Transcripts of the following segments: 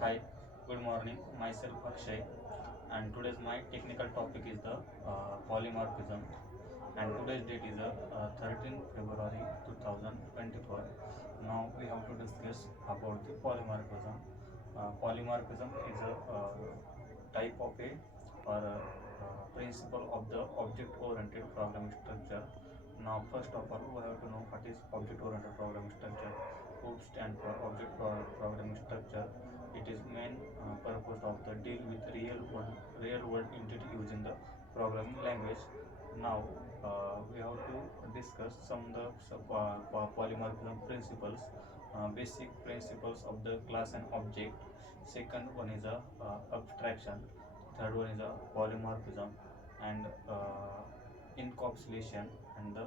Hi, good morning. Myself Akshay, and today's my technical topic is the polymorphism. And today's date is 13 February 2024. Now we have to discuss about the polymorphism. Polymorphism is a type of a or a, principle of the object-oriented programming structure. Now, first of all, we have to know what is object-oriented programming structure. OOP stand for programming structure. It is main purpose of the deal with real world entity using the programming language. Now we have to discuss some polymorphism principles, basic principles of the class and object. Second one is a abstraction. Third one is a polymorphism and encapsulation and the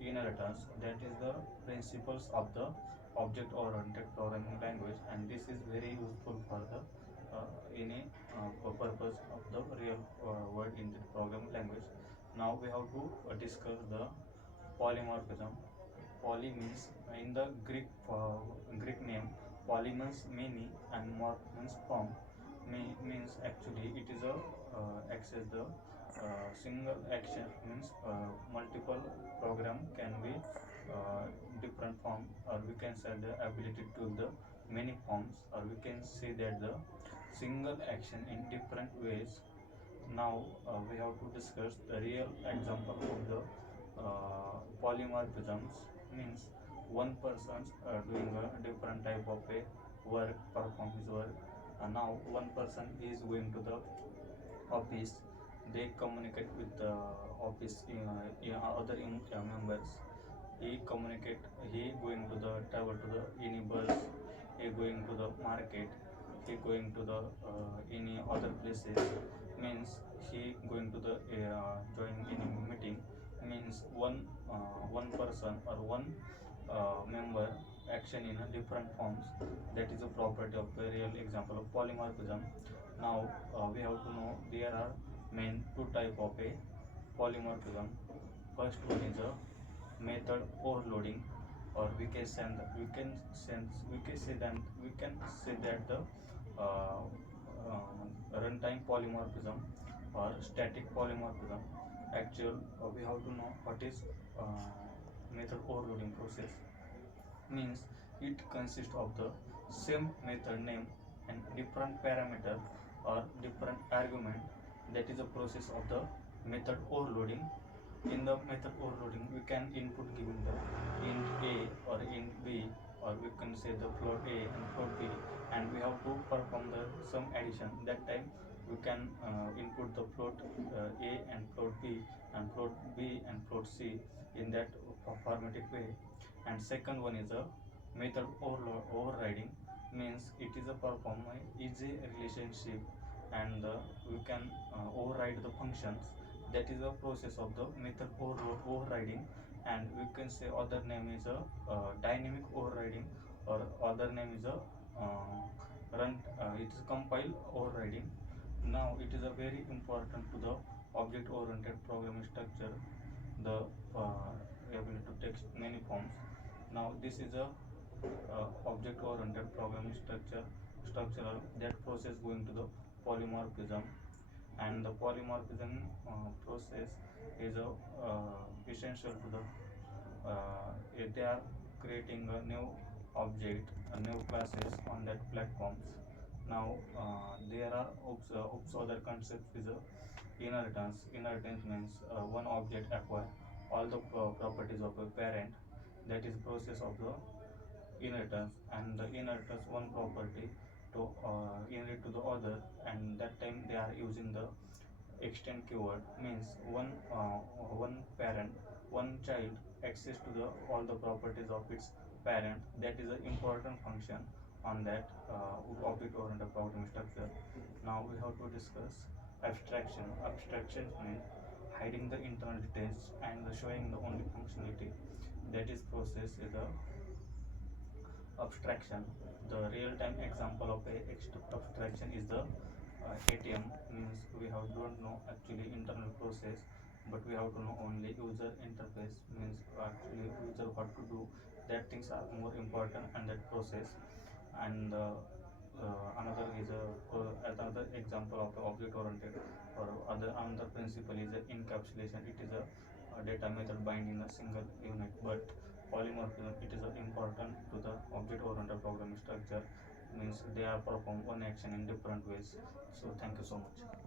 inheritance. That is the principles of the object-oriented programming language, and this is very useful for the any purpose of the real world in the programming language. Now we have to discuss the polymorphism. Poly means in the Greek name, poly means many and morph means form. Means actually it is a access the single action means multiple program can be uh, different form, or we can say the ability to the many forms, or we can say that the single action in different ways. Now we have to discuss the real example of the polymorphisms. Means one person doing a different type of a work, perform his work, and now one person is going to the office. They communicate with the office other members. He communicate, he going to the travel to the any bus, he going to the market, he going to the any other places. Means he going to the join any meeting. Means one person or one member action in a different forms. That is a property of the real example of polymorphism. Now we have to know there are main two type of a polymorphism. First one is a method overloading, or we can say that the uh, runtime polymorphism or static polymorphism. Actual we have to know what is method overloading process. Means it consists of the same method name and different parameter or different argument. That is a process of the method overloading. In the method overloading, we can input giving the int a or int b, or we can say the float a and float b, and we have to perform the some addition. That time we can input the float a and float b and float b and float c in that formatted way. And second one is a method overriding. Means it is a perform easy relationship, and we can override the functions. That is a process of the method overriding. And we can say other name is a dynamic overriding, or other name is a it is compile overriding. Now it is a very important to the object oriented programming structure, the ability to take many forms. Now this is a object oriented programming structural that process going to the polymorphism. And the polymorphism process is essential to the if they are creating a new object, a new classes on that platforms. Now there are other concepts is inheritance. Inheritance means one object acquire all the properties of a parent. That is process of the inheritance. And the inheritance one property to inherit to the other, and that time they are using the extend keyword. Means one parent, one child access to the all the properties of its parent. That is an important function on that object oriented programming structure. Now we have to discuss abstraction. Abstraction means hiding the internal details and showing the only functionality. That is process is a abstraction. The real-time example of a abstraction is the ATM. Means we have don't know actually internal process, but we have to know only user interface. Means actually user what to do. That things are more important and that process. And Another is a another example of object oriented, or other another principle is encapsulation. It is a data method bind in a single unit, but polymorphism, it is important to the object oriented programming structure, means they are perform one action in different ways. So thank you so much.